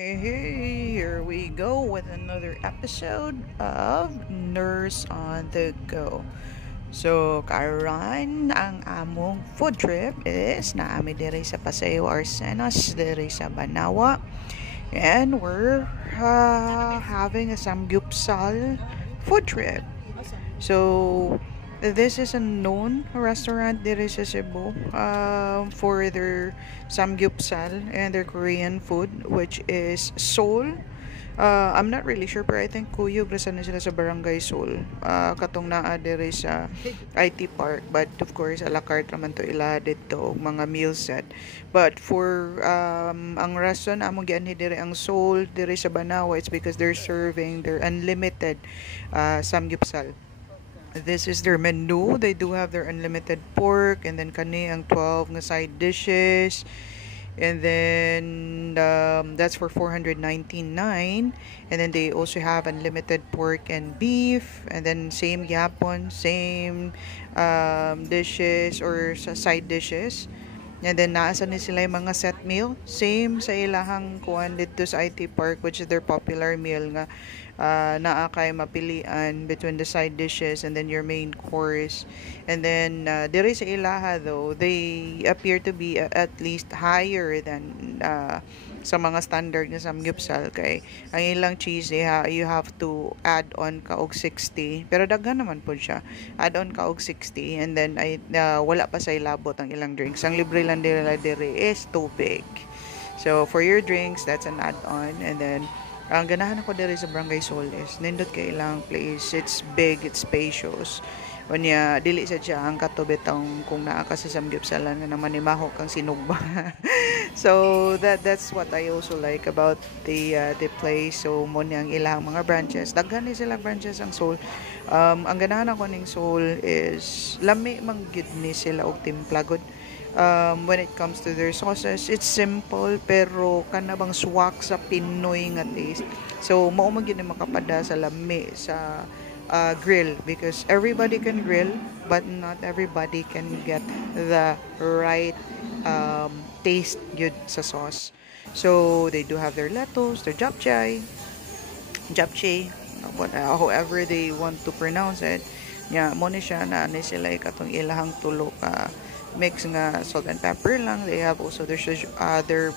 Hey, here we go with another episode of Nurse on the Go. So, karon ang among food trip is naami diri sa Paseo Arsenas diri sa Banawa. And we're having a samgyupsal food trip. So, this is a known restaurant there is sa Cebu for their samgyupsal and their Korean food, which is Seoul. I'm not really sure, pero I think Kuyog rasa na sila sa Barangay Seoul. Katong naa dire sa IT Park. But of course, a la carte naman to ila dito, mga meal set. But for ang rason among gianhi dire ang Seoul dire sa Banawa, it's because they're serving their unlimited samgyupsal. This is their menu. They do have their unlimited pork and then kani ang 12 nga side dishes. And then that's for 499. And then they also have unlimited pork and beef. And then same yapon, same dishes or side dishes. And then naasa ni sila yung mga set meal. Same sa ilahang kuan dito sa IT Park, which is their popular meal nga naa kay mapilian between the side dishes and then your main course. And then diri sa ilaha though, they appear to be at least higher than sa mga standard nga samgyupsal kay ang ilang cheese you have to add on ka og 60, pero daghan naman po siya, add on ka og 60, and then wala pa sa ilabot ang ilang drinks. Ang libre lang nila diri is tubig. So for your drinks, that's an add-on. And then ang ganahan ako diri sa Barangay Sol is nindot kay ilang place. It's big, it's spacious. Unya dili sa siya ang katubitang kung naa ka sa samgyupsalan nga naman imaho kang sinugba. So that's what I also like about the place. So mo ang ilang mga branches, daghan ni sila branches ang Seoul. Ang ganahan ako ning Seoul is lami man gyud ni sila og timpla good. When it comes to their sauces, it's simple pero kanabang swak sa Pinoy nga taste. So mao man gyud ni makapada sa lami sa grill, because everybody can grill but not everybody can get the right taste good sa sauce. So they do have their lettuce, their japchae, however they want to pronounce it. Yeah, mo ni siya na ni sila katong ilahang tulo ka mix nga salt and pepper lang. They have also their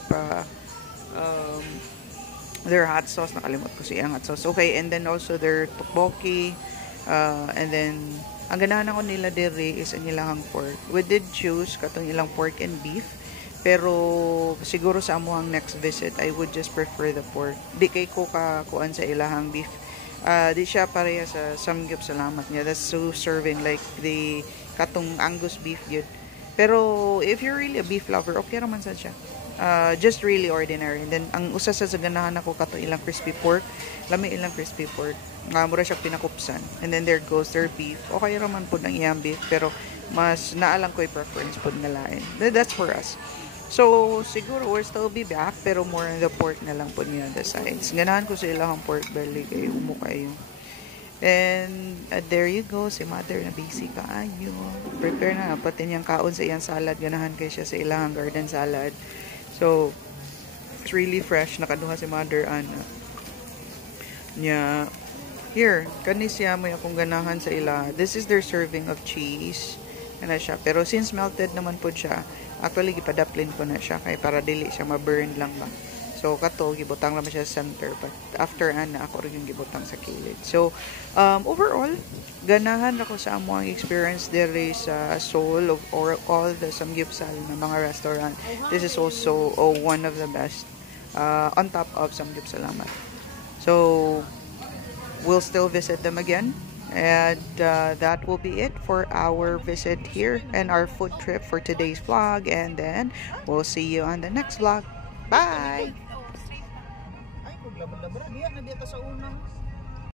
hot sauce, nakalimot ko siyang hot sauce. Okay, and then also their tteokbokki, and then ang ganahan ako nila diri is ang ilang pork. We did choose katong ilang pork and beef, pero siguro sa amuang next visit I would just prefer the pork. Di kay ko kuan sa ilahang beef. Di siya pareha sa samgyupsalamat niya. That's so serving like the katong Angus beef yun. Pero if you're really a beef lover, okay naman sa siya. Just really ordinary. And then ang usa sa ganahan ako kato ilang crispy pork, lami ilang crispy pork, mura siya pinakupsan. And then there goes their beef. Okay raman po ng iyang beef, pero mas naalang ko yung preference po na lain. That's for us. So siguro we'll still be back, pero more on the pork na lang po niya on the sides. Ganahan ko sa ilang pork belly kay umo kayo. And there you go, si mother na busy kaayo. Prepare na pati niyang kaon sa iyang salad. Ganahan kay siya sa ilang garden salad. So, it's really fresh. Nakaduha si Mother Ana. Nya, here, kani siya may akong ganahan sa ila. This is their serving of cheese. Ano siya. Pero since melted naman po siya, actually, gipadaplin ko na siya. Kaya para dili siya ma-burn lang ba. So, kato, gibutang naman siya sa center. But after Ana, ako rin yung gibutang sa kilid. So, overall, ganahan ako sa amuang experience there sa Seoul or all the samgyupsal na mga restaurant. This is also one of the best on top of samgyupsalamat. So, we'll still visit them again. And that will be it for our visit here and our food trip for today's vlog. And then, we'll see you on the next vlog. Bye! Labra-labra diya na dito sa una.